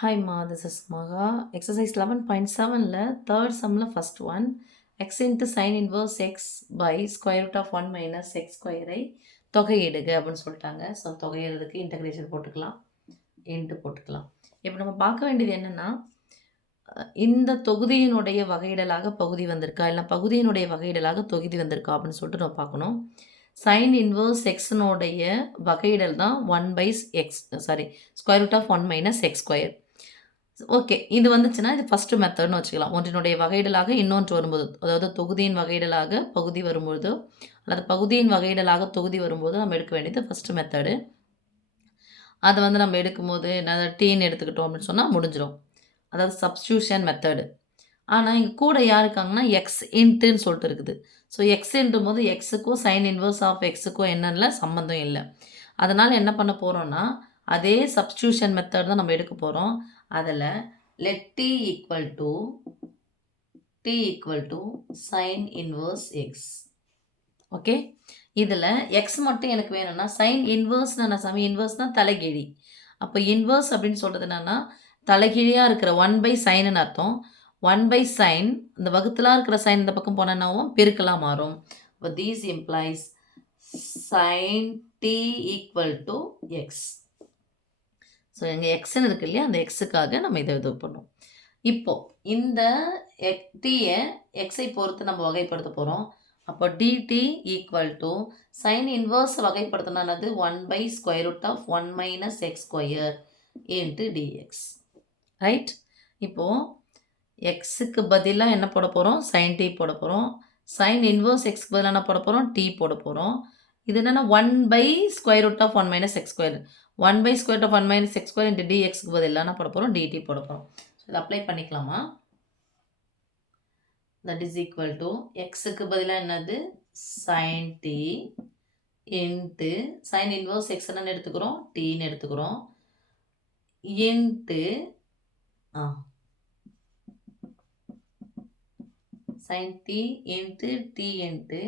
Hi Ma, this is Maha. Exercise 11.7 third sum first one. X into sin inverse x by square root of 1 minus x square ஐ தொகையிடுக அப்படின்னு சொல்லிட்டாங்க. So தொகையிடுறதுக்கு integration போட்டுக்கலாம், into போட்டுக்கலாம். இப்போ நம்ம பார்க்க வேண்டியது என்னென்னா, இந்த தொகுதியினுடைய வகையிடலாக பகுதி வந்திருக்கா, இல்லை பகுதியினுடைய வகையிடலாக தொகுதி வந்திருக்கா அப்படின்னு சொல்லிட்டு நம்ம பார்க்கணும். சைன் இன்வர்ஸ் எக்ஸினுடைய வகையிடல் தான் 1 by x square root of 1 minus x square. Okay, இது வந்துச்சுன்னா இது ஃபஸ்ட்டு மெத்தட்னு வச்சுக்கலாம். ஒன்றினுடைய வகையிடலாக இன்னொன்று வரும்போது, அதாவது தொகுதியின் வகையிடலாக பகுதி வரும்பொழுதோ அல்லது பகுதியின் வகையிடலாக தொகுதி வரும்போது நம்ம எடுக்க வேண்டியது ஃபஸ்ட்டு மெத்தடு. அதை வந்து நம்ம எடுக்கும்போது என்ன டீன்னு எடுத்துக்கிட்டோம் அப்படின்னு சொன்னால் முடிஞ்சிடும். அதாவது சப்ஸ்டியூஷன் மெத்தடு. ஆனால் இங்கே கூட யார் இருக்காங்கன்னா எக்ஸ் இன்ட்டுன்னு சொல்லிட்டு இருக்குது. ஸோ எக்ஸுன்றும் போது எக்ஸுக்கும் சைன் இன்வர்ஸ் ஆஃப் எக்ஸுக்கும் என்னென்ன சம்மந்தம் இல்லை. அதனால் என்ன பண்ண போகிறோன்னா அதே சப்ஸ்டியூஷன் மெத்தட் தான் நம்ம எடுக்க போகிறோம். அதில் let t equal to sin inverse x. Okay, இதில் எக்ஸ் மட்டும் எனக்கு வேணும்னா சைன் இன்வர்ஸ்னா இன்வர்ஸ்னால் தலைகீழி. அப்போ இன்வர்ஸ் அப்படின்னு சொல்கிறது என்னென்னா தலைகீழியாக இருக்கிற 1 பை சைனுன்னு அர்த்தம். 1 பை சைன் இந்த வகுத்தலாக இருக்கிற சைன் இந்த பக்கம் போனாவும் பெருக்கலாக மாறும். இப்போ these implies sine t equal to x. So எங்கள் எக்ஸ்ன்னு இருக்கு இல்லையா, அந்த எக்ஸுக்காக நம்ம இதை இது பண்ணோம். இப்போது இந்த டீயை எக்ஸை பொறுத்து நம்ம வகைப்படுத்த போகிறோம். அப்போ dt equal to sin inverse வகைப்படுத்தினானது 1 by square root of 1 minus x square into dx. Right. இப்போது எக்ஸுக்கு பதிலாக என்ன போட போகிறோம், சைன் டி போட போகிறோம். சைன் இன்வர்ஸ் எக்ஸ்க்கு பதிலாக என்ன போட போகிறோம், டி போட போகிறோம். இது என்னென்னா 1 by square root of 1 minus x square. 1 by square of 1 minus x square into டிஎக்ஸ்க்கு பதிலாக என்ன போட போகிறோம், டிடி போட போகிறோம். ஸோ இதை அப்ளை பண்ணிக்கலாமா. தட் இஸ் ஈக்குவல் டு எக்ஸுக்கு பதிலாக என்னது sine t into sine inverse x என்னன்னு எடுத்துக்கிறோம், டீன்னு எடுத்துக்கிறோம், into sin t into t into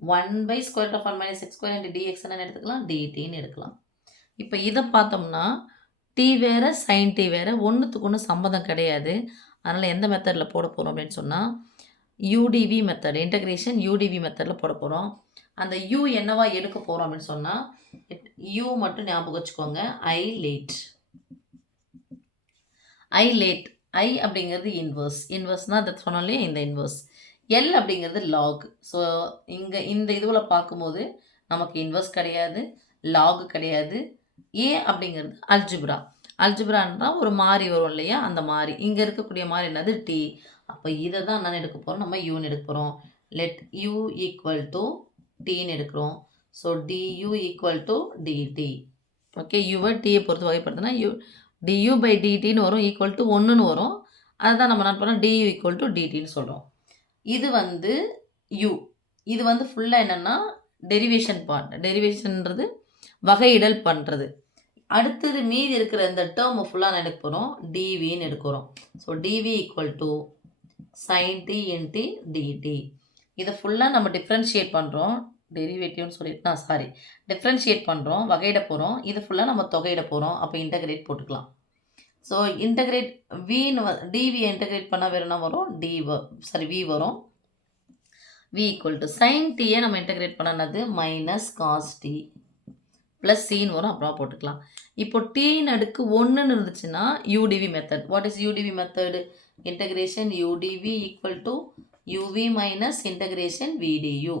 1 by square root of 1 minus x square into dx என்ன எடுத்துக்கலாம், dtன்னு எடுக்கலாம். இப்போ இதை பார்த்தோம்னா t வேற sin t வேற, ஒன்றுத்துக்கு ஒன்று சம்மந்தம் கிடையாது. அதனால் எந்த மெத்தடில் போட போகிறோம் அப்படின்னு சொன்னால் UDV மெத்தட், இன்டகிரேஷன் UDV மெத்தடில் போட போகிறோம். அந்த u என்னவா எடுக்க போகிறோம் அப்படின்னு சொன்னால் u மட்டும் ஞாபகம் வச்சுக்கோங்க, I லேட். I அப்படிங்கிறது இன்வர்ஸ்னால் அதை சொன்னாலே இந்த இன்வர்ஸ். எல் அப்படிங்கிறது லாக். ஸோ இங்கே இந்த இதுவில் பார்க்கும்போது நமக்கு இன்வர்ஸ் கிடையாது, லாக் கிடையாது. ஏ அப்படிங்கிறது அல்ஜிப்ரான்னா ஒரு மாறி வரும் இல்லையா, அந்த மாறி இங்கே இருக்கக்கூடிய மாறி என்னது டி. அப்போ இதை தான் நான் எடுக்க போகிறோம், நம்ம யூன்னு எடுக்க போகிறோம். லெட் யூ ஈக்குவல் டு டீன்னு எடுக்கிறோம். So du equal to dt. Okay, யூவை டீயை பொறுத்து வகைப்படுத்தினா டியூ பை டிடின்னு வரும், ஈக்குவல் டு 1ன்னு வரும். அதுதான் நம்ம என்ன பண்ணுறோம், டியூ ஈக்குவல் டு டிடின்னு சொல்கிறோம். இது வந்து யூ. இது வந்து ஃபுல்லாக என்னென்னா டெரிவேஷன் பார்ட். டெரிவேஷன்ன்றது வகையிடல் பண்ணுறது. அடுத்தது மீதி இருக்கிற இந்த டேர்மை ஃபுல்லாக நான் எடுக்க போகிறோம், டிவின்னு எடுக்கிறோம். So dv equal to sine t into dt. இதை ஃபுல்லாக நம்ம டிஃப்ரென்ஷியேட் பண்ணுறோம், டெரிவேட்டிவ்னு சொல்லிட்டு டிஃப்ரென்ஷியேட் பண்ணுறோம், வகையிட போகிறோம். இது ஃபுல்லாக நம்ம தொகையிட போகிறோம். அப்போ இன்டகிரேட் போட்டுக்கலாம். ஸோ இன்டகிரேட் வின்னு டிவி இன்டகிரேட் பண்ணால் வேறு என்ன வரும், வி வரும். வி ஈக்குவல் டு சைன் டீயை நம்ம இன்டகிரேட் பண்ணது மைனஸ் காஸ் டி ப்ளஸ் சின்னு வரும், அப்புறம் போட்டுக்கலாம். இப்போ டீன்னு அடுக்கு 1ன்னு இருந்துச்சுன்னா UDV method. What is UDV method, integration UDV equal to UV minus integration v du.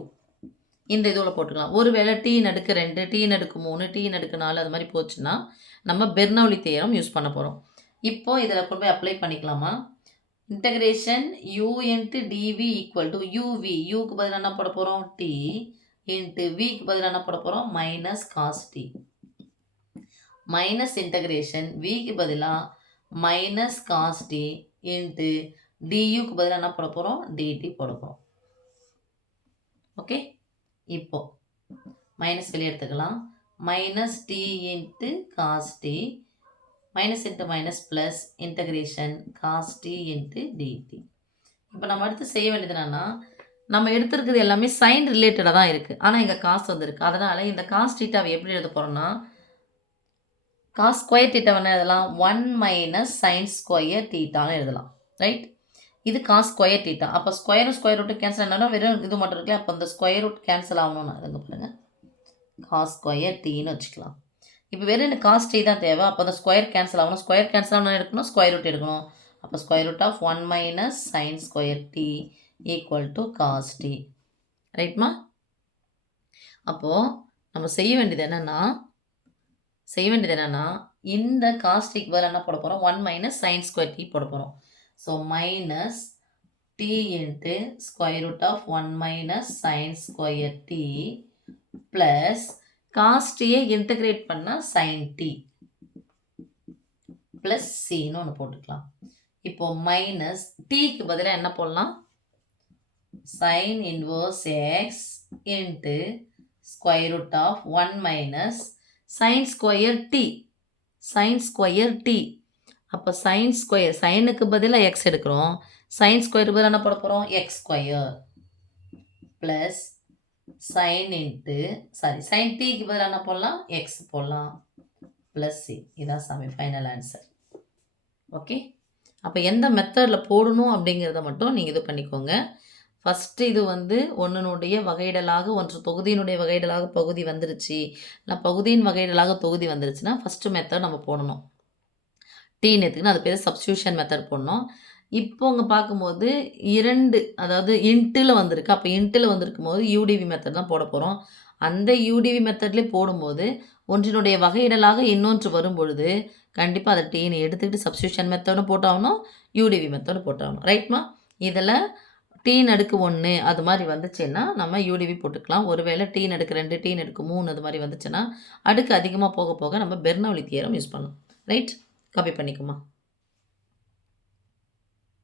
இந்த இதில் போட்டுக்கலாம். ஒருவேளை டீன்னு அடுக்கு 2, டீன்னு அடுக்கு 3, டீன்னு அடுக்கு 4 அது மாதிரி போச்சுன்னா நம்ம பெர்னௌலி தியரம் யூஸ் பண்ண போகிறோம். இப்போது இதில் கொண்டு போய் அப்ளை பண்ணிக்கலாமா. Integration u into dv equal to uv. யூக்கு பதிலாக என்ன போட போகிறோம், டி இன்ட்டு விக்கு பதிலாக என்ன போட போகிறோம், minus cos t. Minus integration விக்கு பதிலாக மைனஸ் காஸ் டி இன்ட்டு டியூக்கு பதிலாக என்ன போட போகிறோம், டிடி போட போகிறோம். ஓகே, இப்போ மைனஸ் வெளியே எடுத்துக்கலாம். Minus t into cos t minus into minus plus integration cos t into dt. இப்போ நம்ம அடுத்து செய்ய வேண்டியது என்னென்னா, நம்ம எடுத்துருக்கிறது எல்லாமே சைன் ரிலேட்டடாக தான் இருக்குது, ஆனால் இங்கே காசு வந்திருக்கு. அதனால் இந்த காஸ் டீட்டாவை எப்படி எழுத போகிறோம்னா காஸ் ஸ்கொயர் தீட்டா என்ன எழுதலாம்? 1 மைனஸ் சைன் ஸ்கொயர் தீட்டான்னு எழுதலாம். ரைட்? இது காஸ் ஸ்கொயர் தீட்டா. அப்போ ஸ்கொயரும் ஸ்கொயர் ரூட்டும் கேன்சல் ஆனோன்னா வெறும் இது மட்டும் இருக்குல்ல. அப்போ இந்த ஸ்கொயர் ரூட் கேன்சல் ஆகணும்னா இங்கே பாருங்கள், காஸ் ஸ்கொயர் டீன்னு வச்சுக்கலாம். இப்போ வெறும் எனக்கு காஸ் டி தான் தேவை. அப்போ அந்த ஸ்கொயர் கேன்சல் ஆகணும். ஸ்கொயர் கேன்சல் ஆகணும் எடுக்கணும், ஸ்கொயர் ரூட் எடுக்கணும். அப்போ square root of 1 minus sin square t equal to cos t. ரைட்மா? அப்போது நம்ம செய்ய வேண்டியது என்னென்னா இந்த காஸ் டிக்கு பதில் என்ன போட போகிறோம்? 1 மைனஸ் சைன் ஸ்கொயர் டி போட போகிறோம். So minus t into square root of 1 minus sin square t plus cos டியை இன்டகிரேட் பண்ணால் சைன் டி ப்ளஸ் சின்னு ஒன்று போட்டுக்கலாம். இப்போ மைனஸ் டீக்கு பதிலாக என்ன போடலாம்? Sin inverse x into square root of 1 minus sin square t. Sin square t. அப்போ சைன் ஸ்கொயர், சைனுக்கு பதிலாக எக்ஸ் எடுக்கிறோம். சைன் ஸ்கொயருக்கு பதிலாக என்ன போட போகிறோம்? X square plus sin into sin டீக்கு பதிலாக என்ன போடலாம்? எக்ஸ் போடலாம் ப்ளஸ் சி. இதான் சாமி ஃபைனல் ஆன்சர். ஓகே, அப்போ எந்த மெத்தடில் போடணும் அப்படிங்கிறத மட்டும் நீங்கள் இது பண்ணிக்கோங்க. ஃபஸ்ட்டு இது வந்து ஒன்றினுடைய வகையிடலாக ஒன்று தொகுதியினுடைய வகையிடலாக பகுதி வந்துருச்சு, இல்லை பகுதியின் வகையிடலாக தொகுதி வந்துருச்சுன்னா ஃபஸ்ட்டு மெத்தட் நம்ம போடணும். டீன்னு எடுத்துக்கினா அது பேர் சப்ஸ்டியூஷன் மெத்தட் போடணும். இப்போ அங்கே பார்க்கும்போது 2, அதாவது இன்ட்டில் வந்திருக்கு. அப்போ இன்ட்டில் வந்திருக்கும் போது யூடிவி மெத்தட் தான் போட போகிறோம். அந்த யூடிவி மெத்தட்லேயே போடும்போது ஒன்றினுடைய வகையிடலாக இன்னொன்று வரும்பொழுது கண்டிப்பாக அதை டீன்னு எடுத்துக்கிட்டு சப்ஸ்டியூஷன் மெத்தடும் போட்டாகணும், யூடிவி மெத்தடும் போட்டாகணும். ரைட்மா? இதில் டீன் அடுக்கு 1 அது மாதிரி வந்துச்சுன்னா நம்ம யூடிவி போட்டுக்கலாம். ஒருவேளை டீன் அடுக்கு 2, டீன் அடுக்கு 3 அது மாதிரி வந்துச்சுன்னா அடுக்கு அதிகமாக போக போக நம்ம பெர்னௌலி தியரம் யூஸ் பண்ணலாம். ரைட்? காப்பி பண்ணிக்குமா?